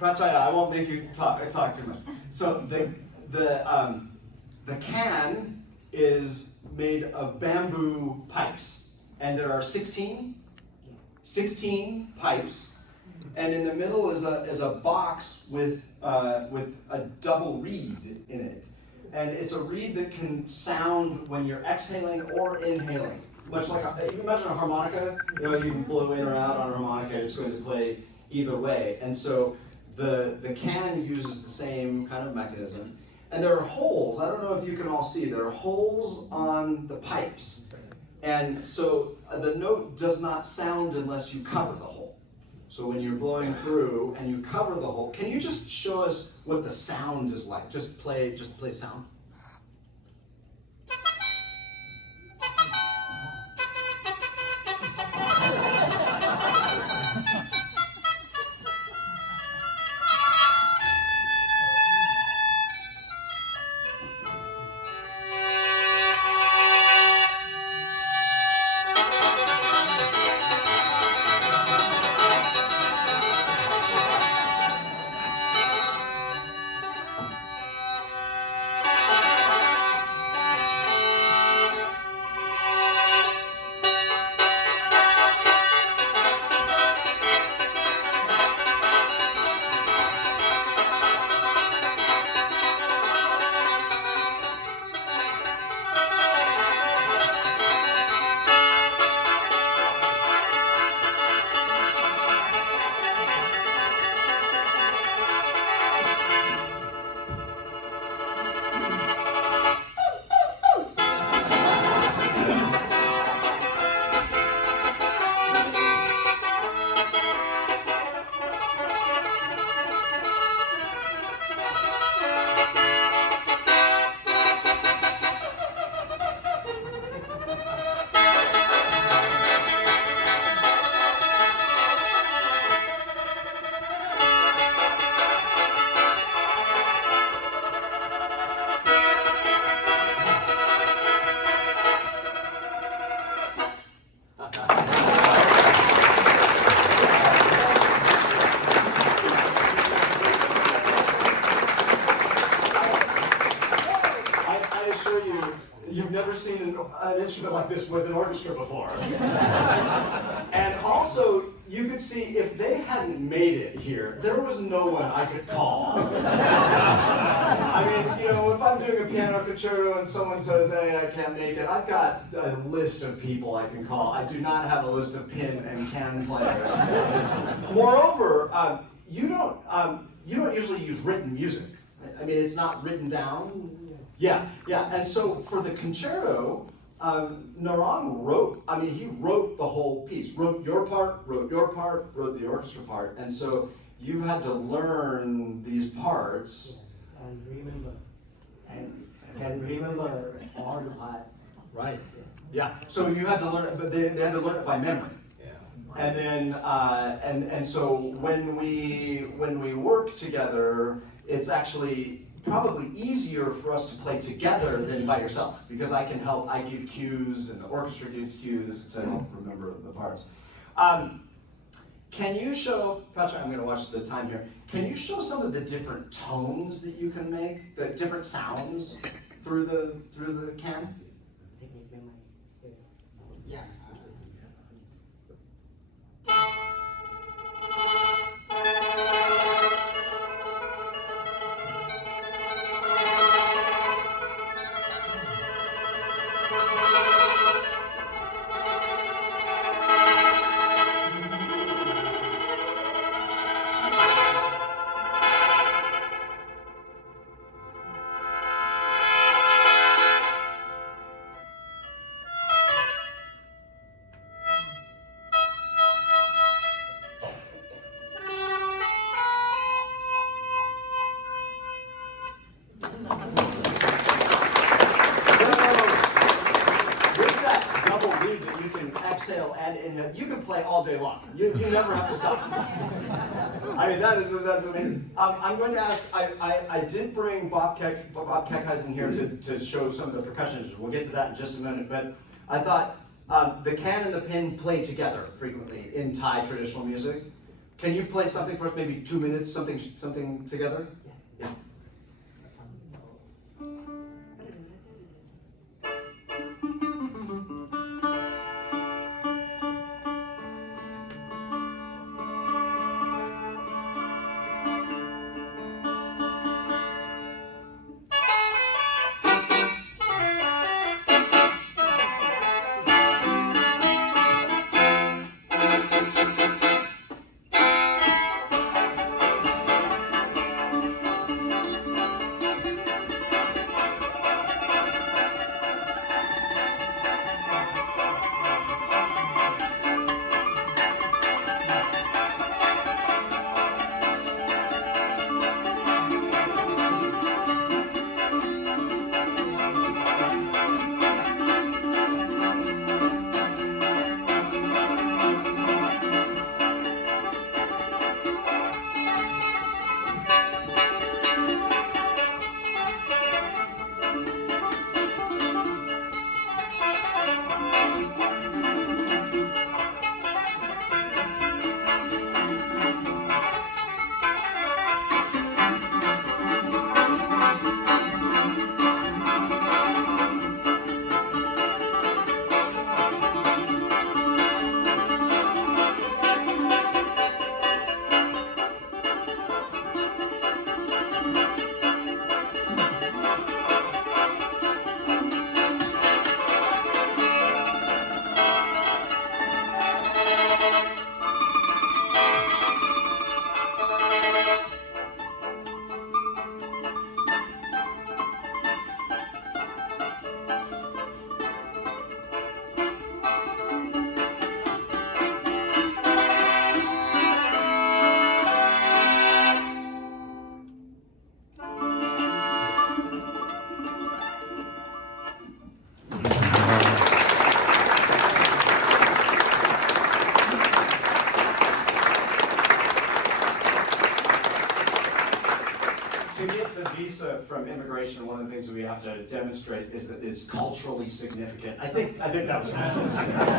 Prachaya, I won't make you talk too much. So the can is made of bamboo pipes, and there are 16 pipes, and in the middle is a box with a double reed in it, and it's a reed that can sound when you're exhaling or inhaling. Much like you can imagine a harmonica. You know, you can blow in or out on a harmonica, and it's going to play either way. And so the can uses the same kind of mechanism. And there are holes. I don't know if you can all see. There are holes on the pipes, and so the note does not sound unless you cover the hole. So when you're blowing through and you cover the hole, can you just show us what the sound is like? Just play sound. You've never seen an instrument like this with an orchestra before. And also, you could see if they hadn't made it here, there was no one I could call. I mean, you know, if I'm doing a piano concerto and someone says, hey, I can't make it, I've got a list of people I can call. I do not have a list of pin and can players. Moreover, you don't usually use written music. I mean, it's not written down. Yeah. And so for the concerto, Narang wrote the whole piece. Wrote your part, wrote the orchestra part. And so you had to learn these parts. And remember. And can remember all the parts. Right. Yeah. So you had to learn it, but they had to learn it by memory. Yeah. And then and so when we work together, it's actually probably easier for us to play together than by yourself, because I can help, I give cues and the orchestra gives cues to help remember the parts. Can you show, Patrick, I'm going to watch the time here, can you show some of the different tones that you can make, the different sounds through the can? Yeah. Exhale and inhale. You can play all day long. You never have to stop. I mean, that's amazing. I'm going to ask, I did bring Bob Keckheisen here to show some of the percussion. We'll get to that in just a minute, but I thought the can and the pin play together frequently in Thai traditional music. Can you play something for us, maybe 2 minutes, something together? Yeah. To get the visa from immigration, one of the things that we have to demonstrate is that it's culturally significant. I think that was culturally significant.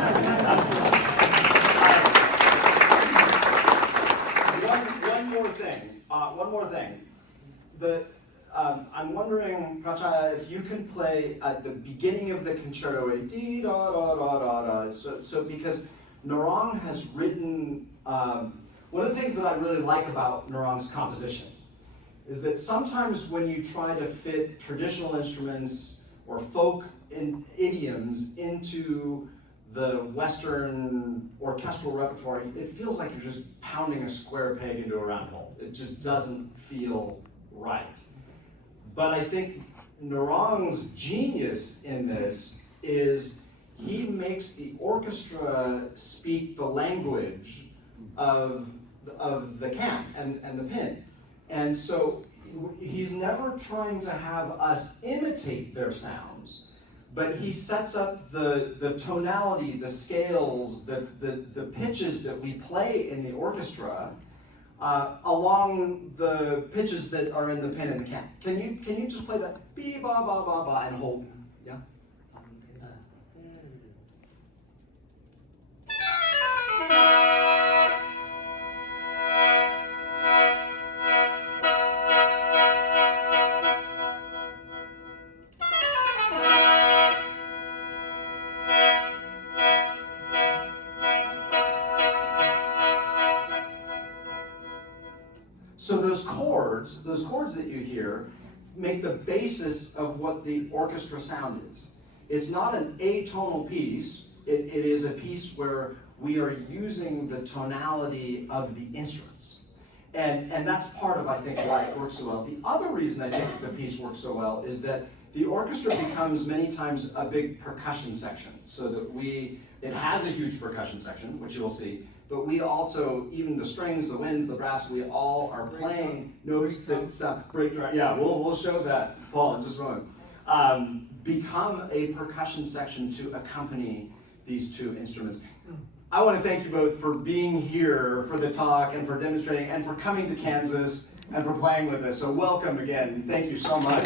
One more thing. I'm wondering, Prata, if you can play at the beginning of the concerto a dee da da da da da. So because Narang has written one of the things that I really like about Narang's composition is that sometimes when you try to fit traditional instruments or folk idioms into the Western orchestral repertoire, it feels like you're just pounding a square peg into a round hole. It just doesn't feel right. But I think Narang's genius in this is he makes the orchestra speak the language of the can and the pin. And so he's never trying to have us imitate their sounds, but he sets up the tonality, the scales, the pitches that we play in the orchestra along the pitches that are in the pin and the can. Can you just play that be ba ba ba ba and hold? Yeah. So those chords that you hear make the basis of what the orchestra sound is. It's not an atonal piece, it is a piece where we are using the tonality of the instruments. And that's part of, I think, why it works so well. The other reason I think the piece works so well is that the orchestra becomes many times a big percussion section, so that it has a huge percussion section, which you'll see, but we also, even the strings, the winds, the brass, we all are playing notes that sound, break track, yeah, we'll show that, Paul, in just a moment. Become a percussion section to accompany these two instruments. I want to thank you both for being here for the talk and for demonstrating and for coming to Kansas and for playing with us. So welcome again. Thank you so much.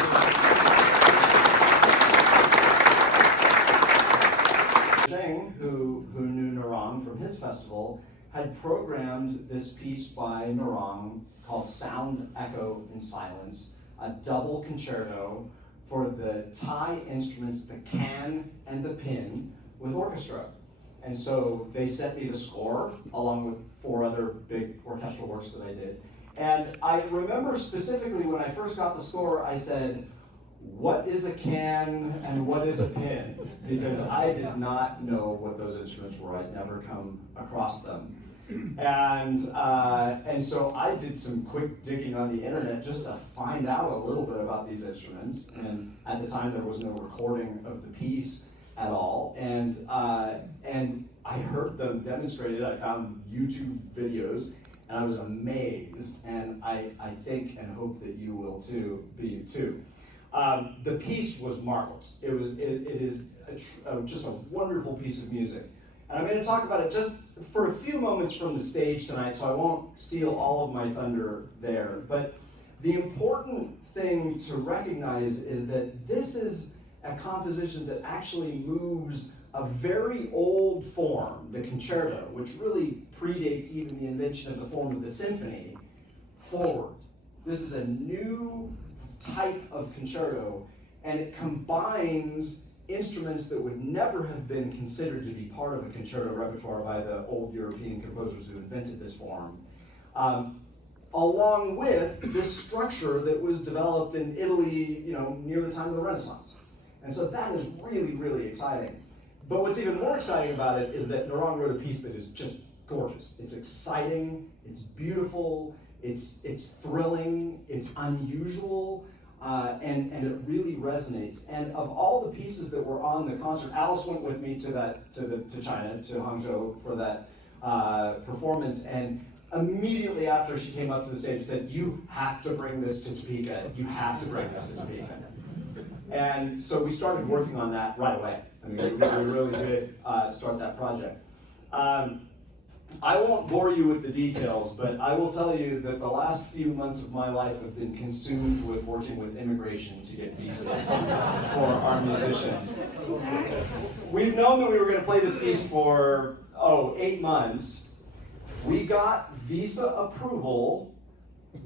Zheng, who knew Narang from his festival, had programmed this piece by Narang called Sound, Echo, and Silence, a double concerto for the Thai instruments, the can and the pin, with orchestra. And so they sent me the score along with 4 other big orchestral works that I did. And I remember specifically when I first got the score, I said, what is a can and what is a pin? Because I did not know what those instruments were. I'd never come across them. And so I did some quick digging on the internet just to find out a little bit about these instruments. And at the time, there was no recording of the piece at all. And I heard them demonstrated. I found YouTube videos, and I was amazed. And I think and hope that you will be too. The piece was marvelous. It is just a wonderful piece of music. And I'm going to talk about it just for a few moments from the stage tonight, so I won't steal all of my thunder there. But the important thing to recognize is that this is a composition that actually moves a very old form, the concerto, which really predates even the invention of the form of the symphony, forward. This is a new type of concerto, and it combines instruments that would never have been considered to be part of a concerto repertoire by the old European composers who invented this form, along with this structure that was developed in Italy, near the time of the Renaissance. And so that is really, really exciting. But what's even more exciting about it is that Narang wrote a piece that is just gorgeous. It's exciting, it's beautiful, it's thrilling, it's unusual, and it really resonates. And of all the pieces that were on the concert, Alice went with me to China, to Hangzhou for that performance, and immediately after she came up to the stage and said, "You have to bring this to Topeka. You have to bring this to Topeka." And so we started working on that right away. I mean, we really did start that project. I won't bore you with the details, but I will tell you that the last few months of my life have been consumed with working with immigration to get visas for our musicians. We've known that we were going to play this piece for, 8 months. We got visa approval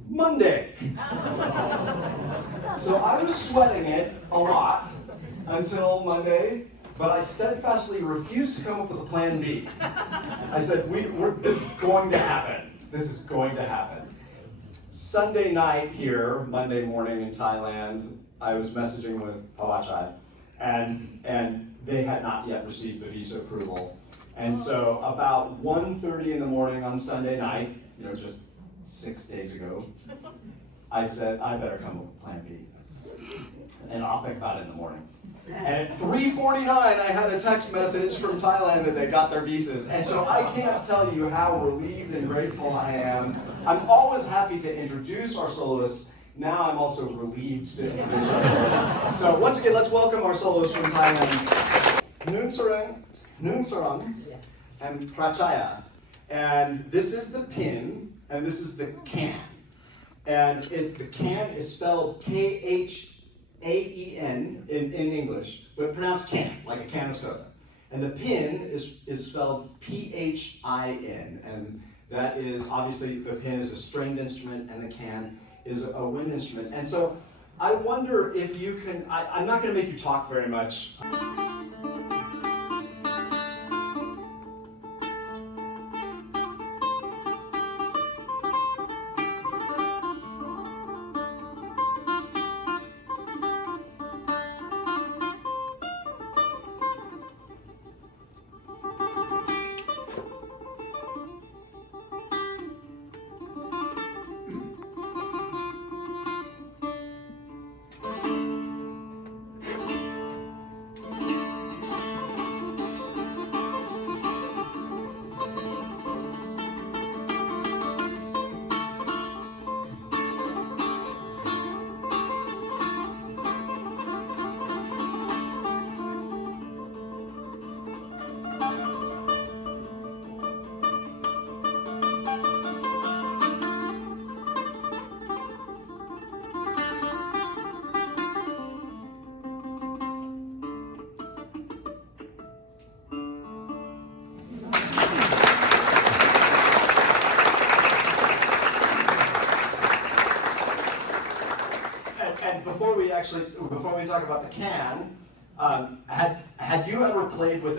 Monday. So I was sweating it a lot until Monday. But I steadfastly refused to come up with a plan B. I said, this is going to happen. This is going to happen. Sunday night here, Monday morning in Thailand, I was messaging with Pawachai, and they had not yet received the visa approval. And so about 1:30 in the morning on Sunday night, just 6 days ago, I said, I better come up with plan B. And I'll think about it in the morning. And at 3:49, I had a text message from Thailand that they got their visas. And so I can't tell you how relieved and grateful I am. I'm always happy to introduce our soloists. Now I'm also relieved to introduce our soloists. So once again, let's welcome our soloists from Thailand. Noon Sarang and Prachaya. And this is the pin, and this is the can. And the can is spelled K-H-A-E-N in English, but pronounced can, like a can of soda. And the pin is spelled P-H-I-N, and that is, obviously, the pin is a stringed instrument, and the can is a wind instrument. And so I wonder if you can, I'm not going to make you talk very much. before we talk about the can, had you ever played with